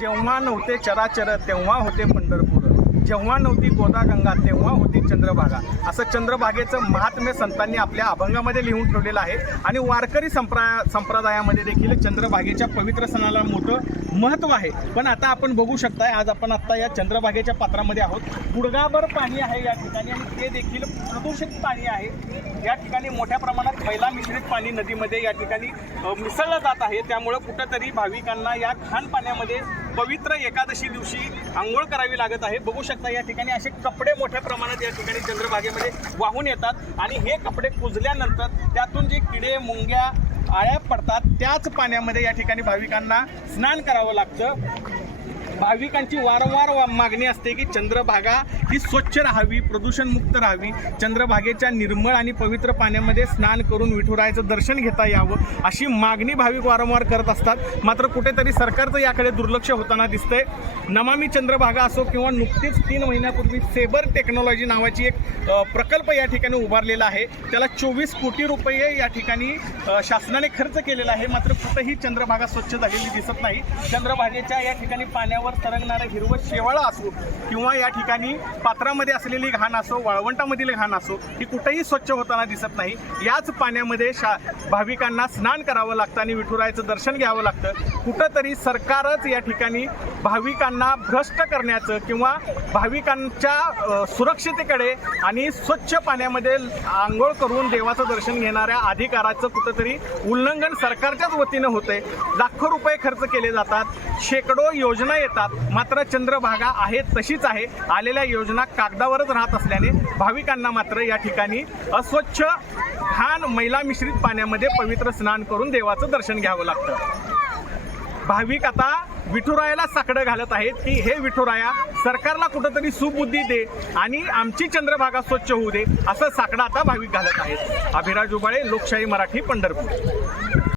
जेव्हा नव्हते चराचर तेव्हा होते पंढरपूर, जेव्हा नव्हती गोदा गंगा तेव्हा होती चंद्रभागा, असं चंद्रभागेचं महात्म्य संतांनी आपल्या अभंगामध्ये लिहून ठेवलेलं आहे। आणि वारकरी संप्रदायामध्ये देखील चंद्रभागेच्या पवित्र सणाला मोठं महत्त्व आहे। पण आता आपण बघू शकताय, आज आपण आत्ता या चंद्रभागेच्या पात्रामध्ये आहोत। गुडघाभर पाणी आहे या ठिकाणी आणि ते देखील प्रदूषित पाणी आहे। या ठिकाणी मोठ्या प्रमाणात मैला मिश्रित पाणी नदीमध्ये या ठिकाणी मिसळलं जात आहे। त्यामुळे कुठंतरी भाविकांना या घाण पाण्यामध्ये पवित्र एकादशी दिवशी आंघोळ करावी लागत आहे। बघू शकता या ठिकाणी असे कपडे मोठ्या प्रमाणात या ठिकाणी चंद्रभागेमध्ये वाहून येतात आणि हे कपडे कुजल्यानंतर त्यातून जे किडे मुंग्या आळ्या पडतात त्याच पाण्यामध्ये या ठिकाणी भाविकांना स्नान करावं लागतं। भाविकांची वारंवार मागणी असते की चंद्रभागा ही स्वच्छ राहावी, प्रदूषणमुक्त राहावी, चंद्रभागेच्या निर्मळ आणि पवित्र पाण्यामध्ये स्नान करून विठुरायाचं दर्शन घेता यावं, अशी मागणी भाविक वारंवार करत असतात। मात्र कुठेतरी सरकारचं याकडे दुर्लक्ष होताना दिसतंय। नमामि चंद्रभागा असो किंवा नुकतीच 3 महिन्यापूर्वी सेबर टेक्नॉलॉजी नावाची एक प्रकल्प या ठिकाणी उभारलेला आहे। त्याला 24 कोटी रुपये या ठिकाणी शासनाने खर्च केलेला आहे। मात्र कुठेही चंद्रभागा स्वच्छ झालेली दिसत नाही। चंद्रभागेच्या या ठिकाणी पाण्यावर तरंगणारं हिरवं शेवाळं असो किंवा या ठिकाणी पात्रामध्ये असलेली घाण असो, वाळवंटामधील घाण असो, ही कुठेही स्वच्छ होताना दिसत नाही। याच पाण्यामध्ये भाविकांना स्नान करावं लागतं आणि विठुरायाचं दर्शन घ्यावं लागतं। कुठंतरी सरकारच या ठिकाणी भाविकांना भ्रष्ट करण्याचं किंवा भाविकांच्या सुरक्षितेकडे आणि स्वच्छ पाण्यामध्ये आंघोळ करून देवाचं दर्शन घेणाऱ्या अधिकाराचं कुठंतरी उल्लंघन सरकारच्याच वतीनं होतंय। लाखो रुपये खर्च केले जातात, शेकडो योजना येतात, मात्र चंद्रभागा आहे तशीच आहे। आलेल्या योजना कागदावरच राहत असल्याने भाविकांना मात्र या ठिकाणी अस्वच्छ घाण मैला मिश्रित पाण्यामध्ये पवित्र स्नान करून देवाचं दर्शन घ्यावं लागतं। भाविक आता विठुरायाला साकडं घालत आहेत की हे विठुराया, सरकारला कुठंतरी सुबुद्धी दे आणि आमची चंद्रभागा स्वच्छ होऊ दे, असं साकडं आता भाविक घालत आहेत। अभिराज उबाळे, लोकशाही मराठी, पंढरपूर।